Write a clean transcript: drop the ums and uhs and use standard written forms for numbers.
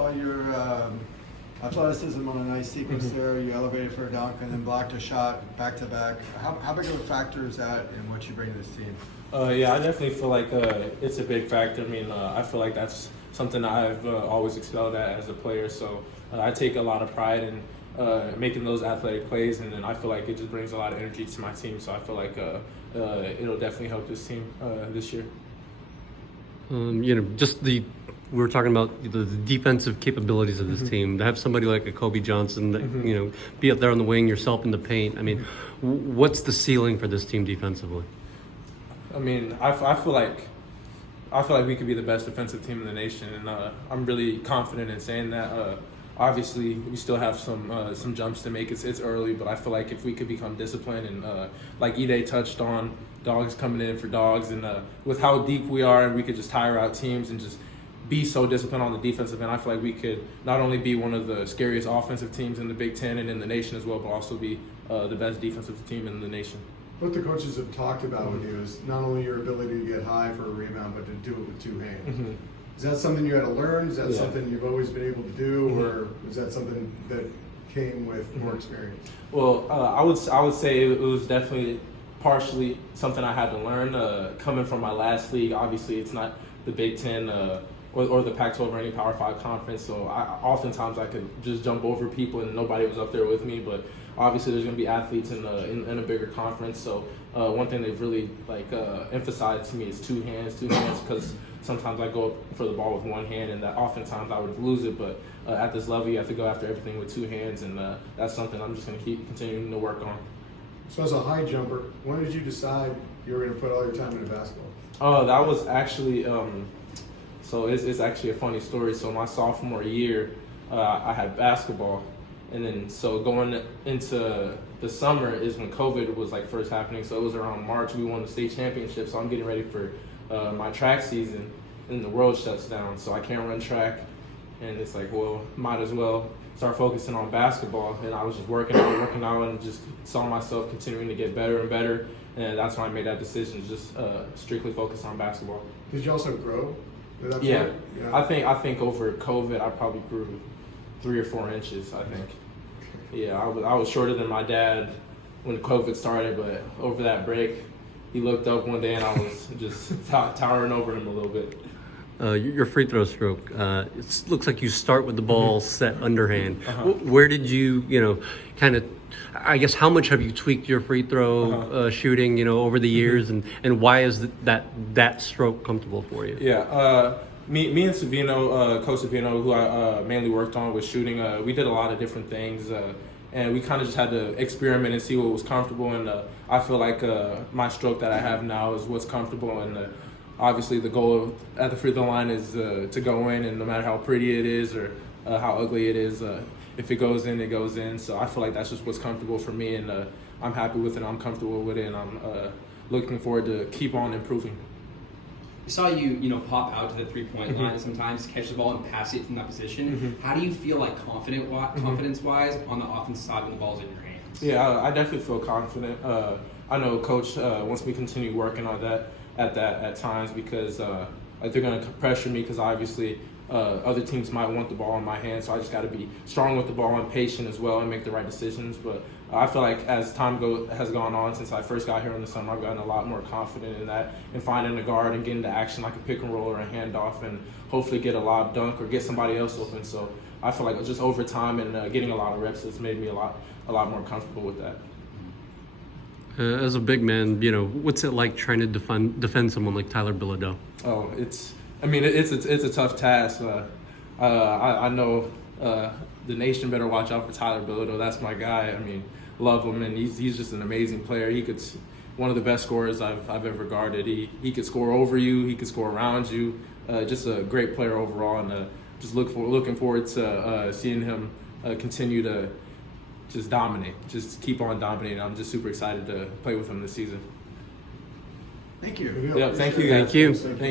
saw your athleticism on a nice sequence Mm-hmm. there. You elevated for a dunk and then blocked a shot back to back. How big of a factor is that in what you bring to this team? Yeah, I definitely feel like it's a big factor. I mean, I feel like that's something I've always excelled at as a player. So I take a lot of pride in making those athletic plays, and then I feel like it just brings a lot of energy to my team. So I feel like it'll definitely help this team this year. We were talking about the defensive capabilities of this team. To have somebody like a Kobe Johnson that be up there on the wing, yourself in the paint. I mean, what's the ceiling for this team defensively? I mean, I feel like we could be the best defensive team in the nation, and I'm really confident in saying that. Obviously, we still have some jumps to make. It's early, but I feel like if we could become disciplined and like Ide touched on, dogs coming in for dogs, and with how deep we are, and we could just tire out teams and just be so disciplined on the defensive end. I feel like we could not only be one of the scariest offensive teams in the Big Ten and in the nation as well, but also be the best defensive team in the nation. What the coaches have talked about with you is not only your ability to get high for a rebound, but to do it with two hands. Is that something you had to learn? Is that something you've always been able to do, or is that something that came with more experience? Well, I would say it was definitely partially something I had to learn. Coming from my last league, obviously it's not the Big Ten or the Pac-12 or any Power 5 conference, so oftentimes I could just jump over people and nobody was up there with me. But obviously there's going to be athletes in a bigger conference, so one thing they've really emphasized to me is two hands, because sometimes I go up for the ball with one hand, and that oftentimes I would lose it. But at this level, you have to go after everything with two hands, and that's something I'm just going to keep continuing to work on. So as a high jumper, when did you decide you were going to put all your time into basketball? Oh, that was actually so it's actually a funny story. So my sophomore year, I had basketball, and then so going into the summer is when COVID was like first happening. So it was around March. We won the state championship, so I'm getting ready for my track season, and the world shuts down, so I can't run track. And it's like, well, might as well start focusing on basketball. And I was just working out, and just saw myself continuing to get better and better. And that's when I made that decision, just strictly focus on basketball. Did you also grow at that Yeah. point? I think over COVID, I probably grew 3 or 4 inches, I think. Yeah, I was shorter than my dad when COVID started, but over that break, he looked up one day and I was just towering over him a little bit. Your free throw stroke, it looks like you start with the ball set underhand. Where did you, kind of, I guess, how much have you tweaked your free throw shooting, over the years, and why is that stroke comfortable for you? Yeah, me and Savino, Coach Savino, who I mainly worked on with shooting, we did a lot of different things, and we kind of just had to experiment and see what was comfortable. And I feel like my stroke that I have now is what's comfortable. And obviously, the goal at the free throw line is to go in, and no matter how pretty it is or how ugly it is, if it goes in, it goes in. So I feel like that's just what's comfortable for me, and I'm happy with it. I'm comfortable with it, and I'm looking forward to keep on improving. We saw you pop out to the three-point line sometimes, catch the ball and pass it from that position. How do you feel like confidence-wise on the offensive side when the ball's in your hands? Yeah, I definitely feel confident. I know Coach wants me to continue working on that at times, because they're going to pressure me, because obviously other teams might want the ball in my hands, so I just got to be strong with the ball and patient as well and make the right decisions. But I feel like as time has gone on since I first got here in the summer, I've gotten a lot more confident in that, and finding a guard and getting to action like a pick and roll or a handoff, and hopefully get a lob dunk or get somebody else open. So I feel like just over time and getting a lot of reps has made me a lot more comfortable with that. As a big man, what's it like trying to defend someone like Tyler Bilodeau? Oh, it's a tough task. I know the nation better watch out for Tyler Bilodeau. That's my guy. I mean, love him, and he's just an amazing player. One of the best scorers I've ever guarded. He could score over you. He could score around you. Just a great player overall, and just looking forward to seeing him continue to just dominate. Just keep on dominating. I'm just super excited to play with him this season. Thank you. Yeah, thank you guys. Thank you. Thank you.